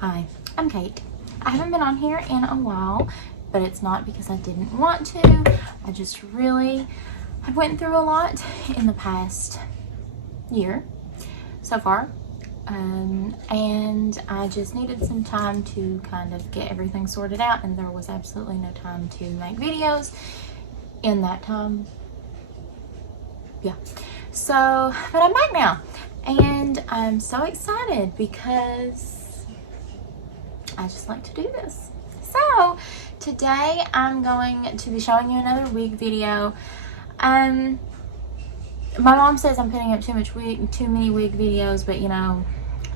Hi, I'm Kate. I haven't been on here in a while, but it's not because I didn't want to. I just really have went through a lot in the past year so far. And I just needed some time to kind of get everything sorted out, and there was absolutely no time to make videos in that time. Yeah. So, but I'm back now, and I'm so excited because I just like to do this. So today I'm going to be showing you another wig video. My mom says I'm putting up too many wig videos, but you know,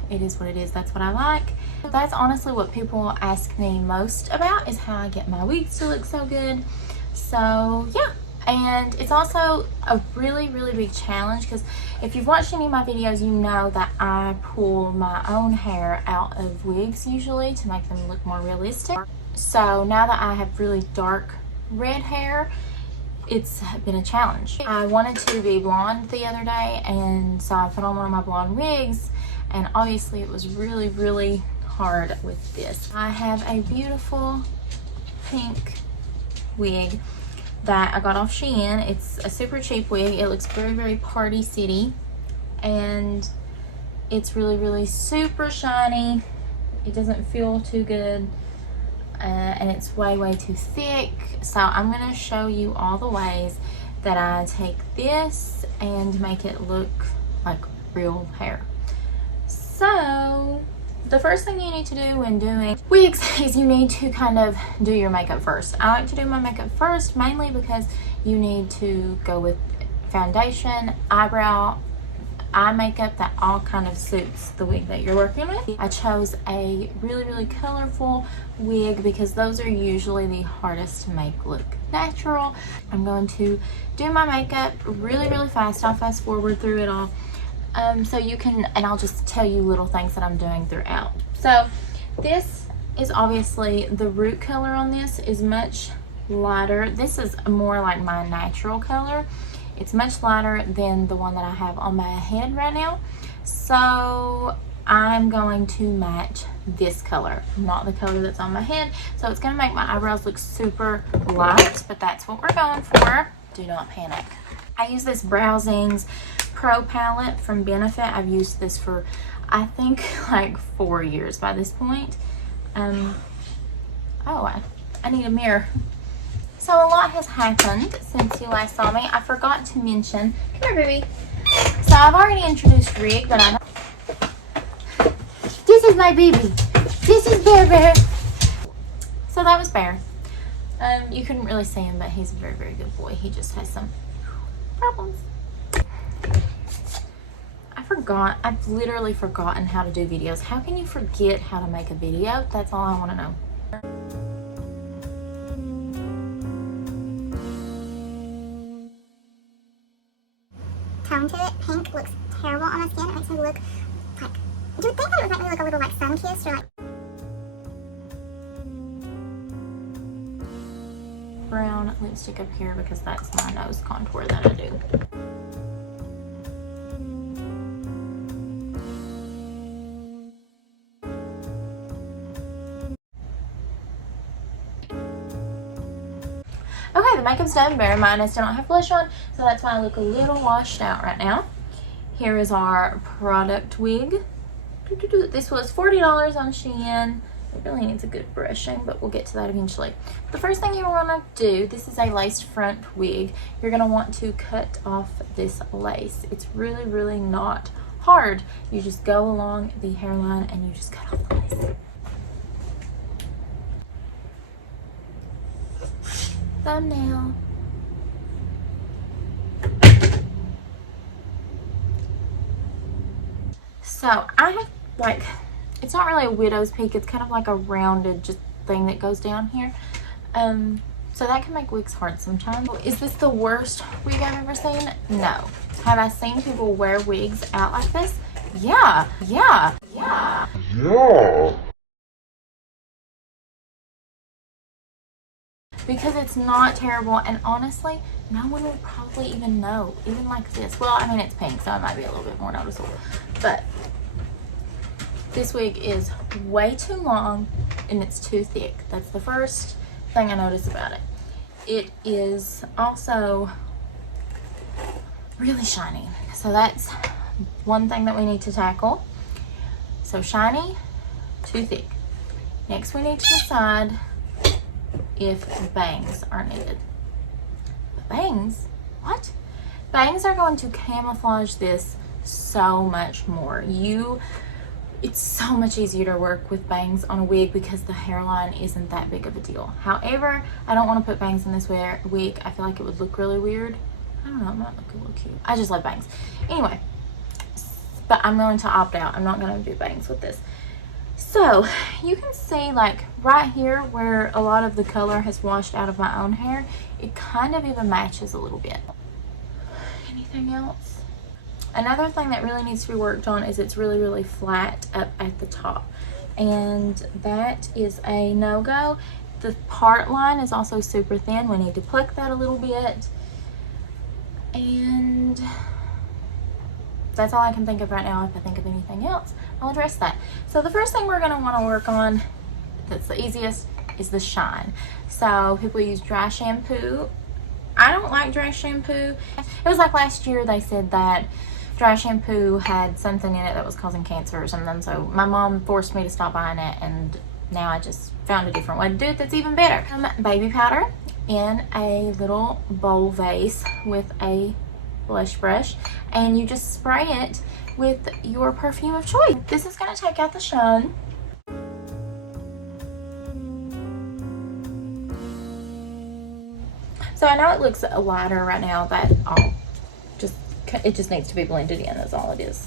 it is what it is. That's what I like. That's honestly what people ask me most about, is how I get my wigs to look so good. So yeah, and it's also a really big challenge, because if you've watched any of my videos, you know that I pull my own hair out of wigs usually to make them look more realistic. So now that I have really dark red hair, it's been a challenge. I wanted to be blonde the other day, and so I put on one of my blonde wigs, and obviously it was really hard with this. I have a beautiful pink wig that I got off Shein. It's a super cheap wig. It looks very party city, and it's really super shiny. It doesn't feel too good. And it's way too thick. So I'm going to show you all the ways that I take this and make it look like real hair. So the first thing you need to do when doing wigs is you need to kind of do your makeup first. I like to do my makeup first, mainly because you need to go with foundation, eyebrow, eye makeup that all kind of suits the wig that you're working with. I chose a really colorful wig because those are usually the hardest to make look natural. I'm going to do my makeup really fast. I'll fast forward through it all, so you can, and I'll just tell you little things that I'm doing throughout. So this is obviously, the root color on this is much lighter. This is more like my natural color. It's much lighter than the one that I have on my head right now. So I'm going to match this color, not the color that's on my head. So it's gonna make my eyebrows look super light, but that's what we're going for. Do not panic. I use this Browsings Pro palette from Benefit. I've used this for, I think, like 4 years by this point. Oh, I need a mirror. So a lot has happened since you last saw me. I forgot to mention, come here baby. So I've already introduced Rig, but I know this is my baby. This is Bear. So that was Bear. You couldn't really see him, but he's a very good boy. He just has some problems. I've literally forgotten how to do videos. How can you forget how to make a video? That's all I want to know. Tone to it. Pink looks terrible on my skin. It makes me look like, you would think that it would make me look a little like sun-kissed, or like brown lipstick up here because that's my nose contour that I do. Okay, the makeup's done. Bear in mind I still don't have blush on, so that's why I look a little washed out right now. Here is our product wig. This was $40 on Shein. It really needs a good brushing, but we'll get to that eventually. The first thing you want to do, this is a laced front wig. You're going to want to cut off this lace. It's really not hard. You just go along the hairline and you just cut off the lace. Thumbnail. So I have, like, it's not really a widow's peak, it's kind of like a rounded just thing that goes down here. So that can make wigs hard sometimes. Is this the worst wig I've ever seen? No. Have I seen people wear wigs out like this? Yeah. Because it's not terrible, and honestly, no one would probably even know, even like this. Well, I mean, it's pink, so it might be a little bit more noticeable, but This wig is way too long and it's too thick. That's the first thing I noticed about it. It is also really shiny. So that's one thing that we need to tackle. So shiny, too thick. Next we need to decide if bangs are needed. Bangs? What? Bangs are going to camouflage this so much more. It's so much easier to work with bangs on a wig because the hairline isn't that big of a deal. However, I don't want to put bangs in this wig. I feel like it would look really weird. I don't know, it might look a little cute. I just love bangs. Anyway, but I'm going to opt out. I'm not going to do bangs with this. So you can see like right here where a lot of the color has washed out of my own hair, it kind of even matches a little bit. Anything else? Another thing that really needs to be worked on is it's really, really flat up at the top. And that is a no-go. The part line is also super thin. We need to pluck that a little bit. And that's all I can think of right now. If I think of anything else, I'll address that. So the first thing we're going to want to work on, that's the easiest, is the shine. So people use dry shampoo. I don't like dry shampoo. It was like last year they said that dry shampoo had something in it that was causing cancer or something. So my mom forced me to stop buying it, and now I just found a different way to do it that's even better. Baby powder in a little bowl vase with a blush brush, and you just spray it with your perfume of choice. This is going to take out the shine. So I know it looks lighter right now, but it just needs to be blended in, that's all it is.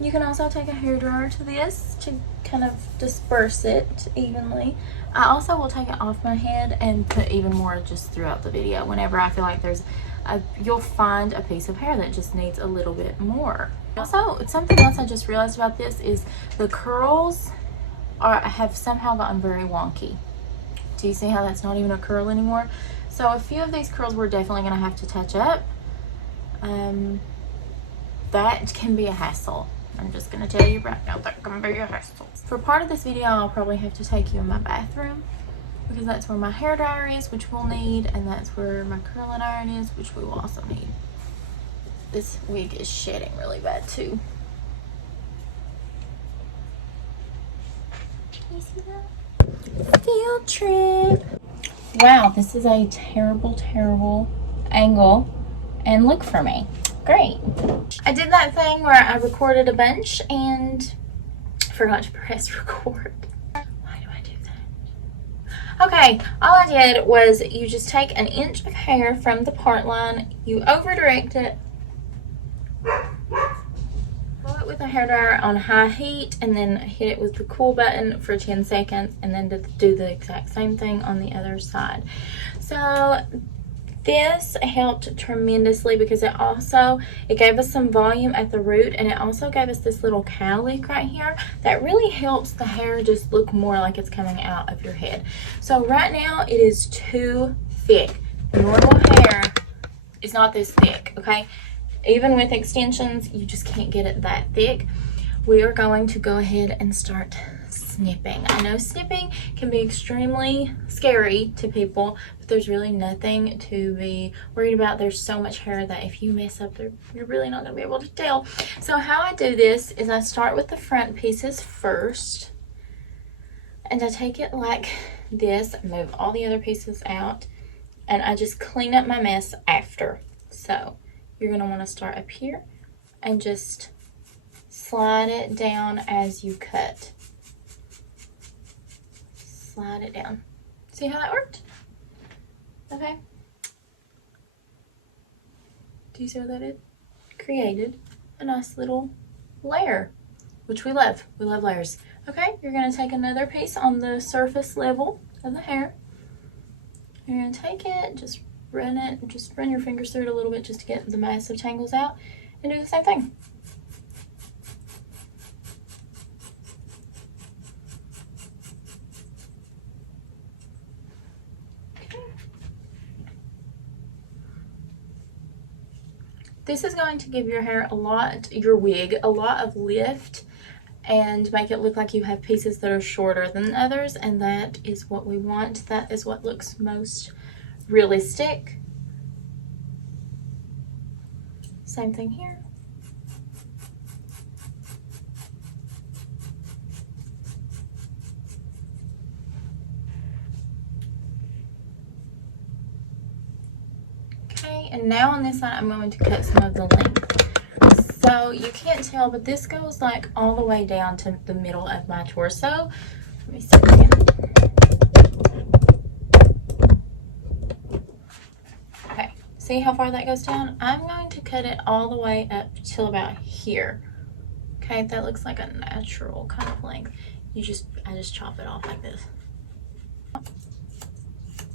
You can also take a hairdryer to this to kind of disperse it evenly. I also will take it off my head and put even more just throughout the video whenever I feel like you'll find a piece of hair that just needs a little bit more. Also, something else I just realized about this is the curls have somehow gotten very wonky. Do you see how that's not even a curl anymore? So a few of these curls we're definitely going to have to touch up. That can be a hassle. I'm just going to tell you right now, that can be a hassle. For part of this video, I'll probably have to take you in my bathroom because that's where my hair dryer is, which we'll need, and that's where my curling iron is, which we will also need. This wig is shedding really bad too. Can you see that? Field trip. Wow, this is a terrible, terrible angle. And look for me. Great. I did that thing where I recorded a bunch and forgot to press record. Why do I do that? Okay, all I did was you just take 1 inch of hair from the part line, you over direct it, pull it with a hairdryer on high heat, and then hit it with the cool button for 10 seconds, and then do the exact same thing on the other side. So this helped tremendously because it gave us some volume at the root, and it also gave us this little cowlick right here that really helps the hair just look more like it's coming out of your head. So right now it is too thick. Normal hair is not this thick, okay? Even with extensions, you just can't get it that thick. We are going to go ahead and start snipping. I know snipping can be extremely scary to people, but there's really nothing to be worried about. There's so much hair that if you mess up, you're really not going to be able to tell. So how I do this is I start with the front pieces first, and I take it like this, move all the other pieces out, and I just clean up my mess after. So you're going to want to start up here and just slide it down as you cut. Slide it down. See how that worked? Okay. Do you see what that did? Created a nice little layer, which we love. We love layers. Okay, you're going to take another piece on the surface level of the hair. You're going to take it, just run your fingers through it a little bit just to get the massive tangles out, and do the same thing. This is going to give your hair your wig a lot of lift and make it look like you have pieces that are shorter than others, and that is what we want. That is what looks most realistic. Same thing here. Okay, and now on this side I'm going to cut some of the length. So you can't tell, but this goes like all the way down to the middle of my torso. Let me see again. Okay, see how far that goes down? I'm going to cut it all the way up till about here. Okay, that looks like a natural kind of length. I just chop it off like this.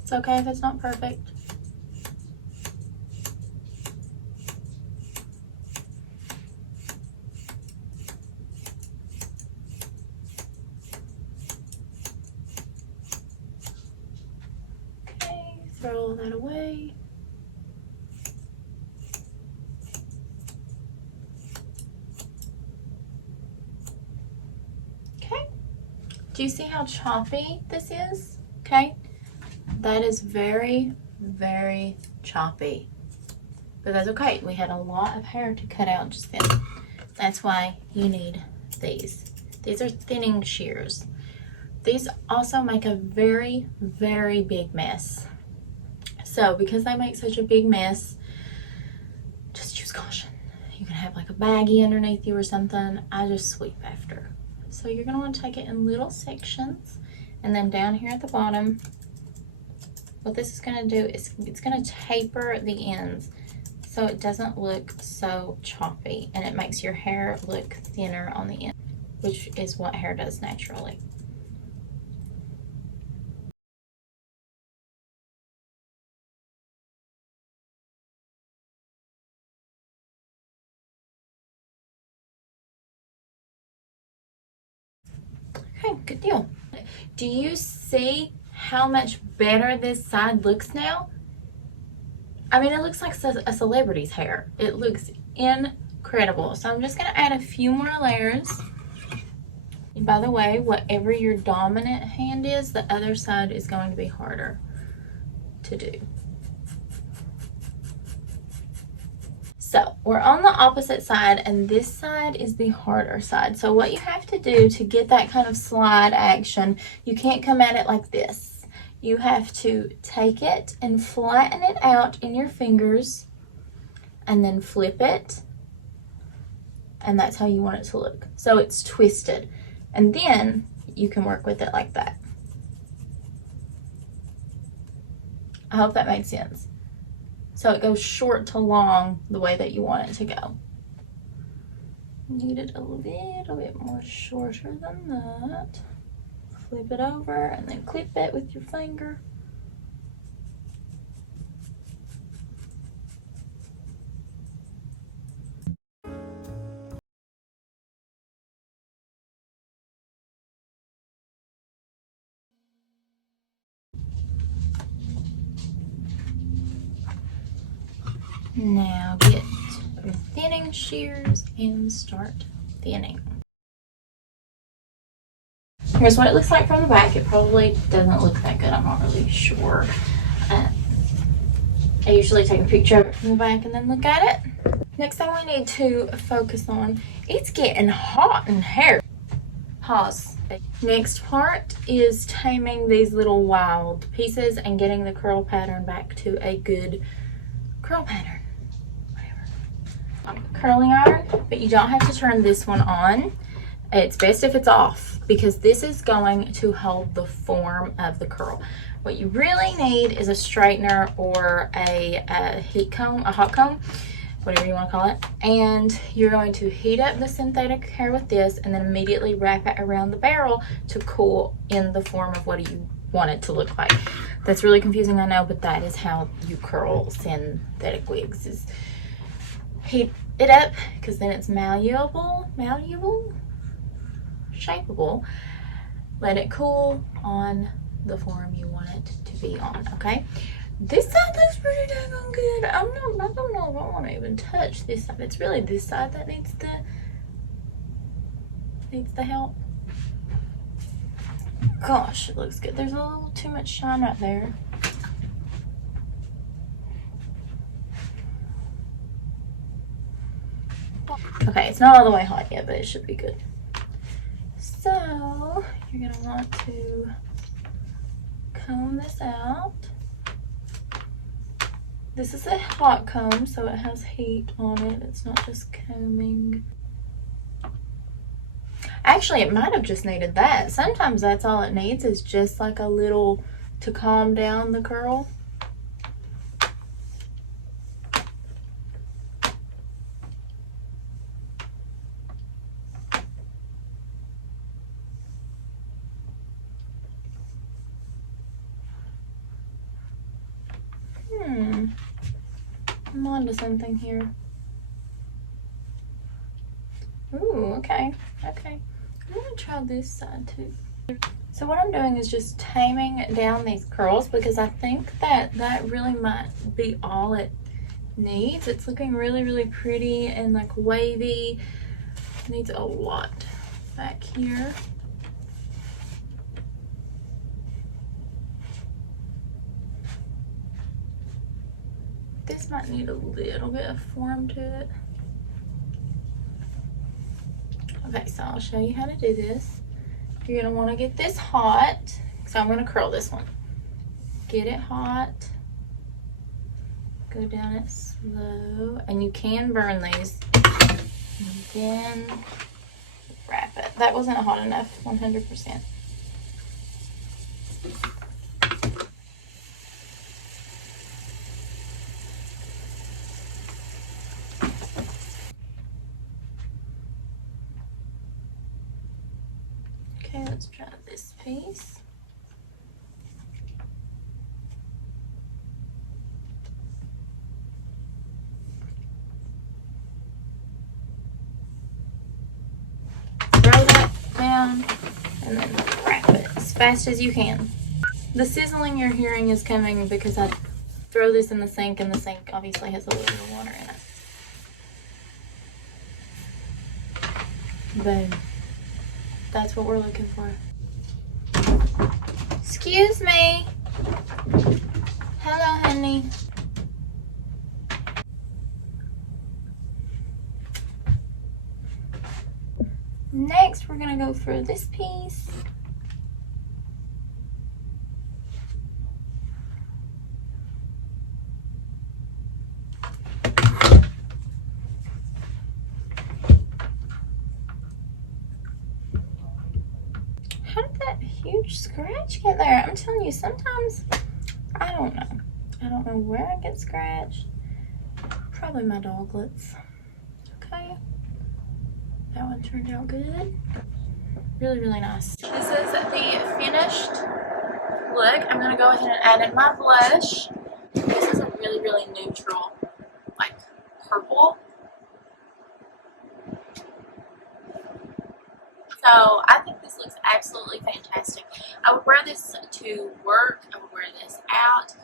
It's okay if it's not perfect. Throw all that away. Okay. Do you see how choppy this is? Okay. That is very, very choppy. But that's okay. We had a lot of hair to cut out just then. That's why you need these. These are thinning shears. These also make a very, very big mess. So because they make such a big mess, just use caution. You can have like a baggie underneath you or something. I just sweep after. So you're gonna want to take it in little sections, and then down here at the bottom, what this is gonna do is it's gonna taper the ends so it doesn't look so choppy, and it makes your hair look thinner on the end, which is what hair does naturally. Okay, good deal. Do you see how much better this side looks now? I mean, it looks like a celebrity's hair. It looks incredible. So I'm just gonna add a few more layers. And by the way, whatever your dominant hand is, the other side is going to be harder to do. So we're on the opposite side, and this side is the harder side. So what you have to do to get that kind of slide action, you can't come at it like this. You have to take it and flatten it out in your fingers and then flip it. And that's how you want it to look. So it's twisted. And then you can work with it like that. I hope that makes sense. So it goes short to long the way that you want it to go. Need it a little bit more shorter than that. Flip it over and then clip it with your finger. Now get your thinning shears and start thinning. Here's what it looks like from the back. It probably doesn't look that good. I'm not really sure. I usually take a picture of it from the back and then look at it. Next thing we need to focus on, it's getting hot in here. Pause. Next part is taming these little wild pieces and getting the curl pattern back to a good curl pattern. Curling iron, but you don't have to turn this one on. It's best if it's off because this is going to hold the form of the curl. What you really need is a straightener or a heat comb, a hot comb, whatever you want to call it. And you're going to heat up the synthetic hair with this and then immediately wrap it around the barrel to cool in the form of what you want it to look like. That's really confusing, I know, but that is how you curl synthetic wigs, is heat it up because then it's malleable, shapeable. Let it cool on the form you want it to be on, okay? This side looks pretty dang good. I don't know if I want to even touch this side. It's really this side that needs the help. Gosh, it looks good. There's a little too much shine right there. Okay, it's not all the way hot yet, but it should be good. So, you're going to want to comb this out. This is a hot comb, so it has heat on it. It's not just combing. Actually, it might have just needed that. Sometimes that's all it needs, is just like a little to calm down the curl. I'm onto something here. Ooh, okay. Okay. I'm gonna try this side too. So what I'm doing is just taming down these curls because I think that really might be all it needs. It's looking really, really pretty and like wavy. It needs a lot back here. This might need a little bit of form to it. Okay, so I'll show you how to do this. You're gonna wanna get this hot. So I'm gonna curl this one. Get it hot. Go down it slow. And you can burn these. And then wrap it. That wasn't hot enough, 100%. Okay, let's try this piece. Throw that down and then wrap it as fast as you can. The sizzling you're hearing is coming because I throw this in the sink and the sink obviously has a little bit of water in it. Boom. That's what we're looking for. Excuse me. Hello, honey. Next, we're gonna go for this piece. How did that huge scratch get there? I'm telling you, sometimes, I don't know. I don't know where I get scratched. Probably my doglets. Okay. That one turned out good. Really, really nice. This is the finished look. I'm going to go ahead and add in my blush. This is a really, really neutral, like purple. So I think this looks absolutely fantastic. I would wear this to work. I would wear this out.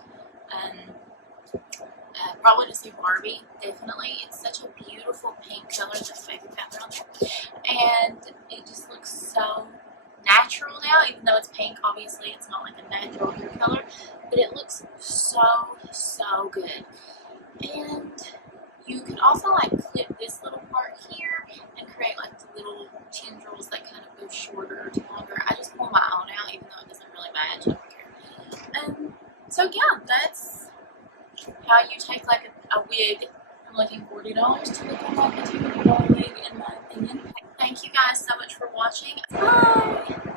Probably to see Barbie, definitely. It's such a beautiful pink color, just baby powder on there. And it just looks so natural now, even though it's pink. Obviously, it's not like a natural hair color, but it looks so, so good. And you can also like clip this little part here and create like the little tendrils that kind of go shorter to longer. I just pull my own out, even though it doesn't really match. I don't care. So yeah, that's how you take like a wig from looking $40 to looking like a $200 wig, in my opinion. Thank you guys so much for watching. Bye!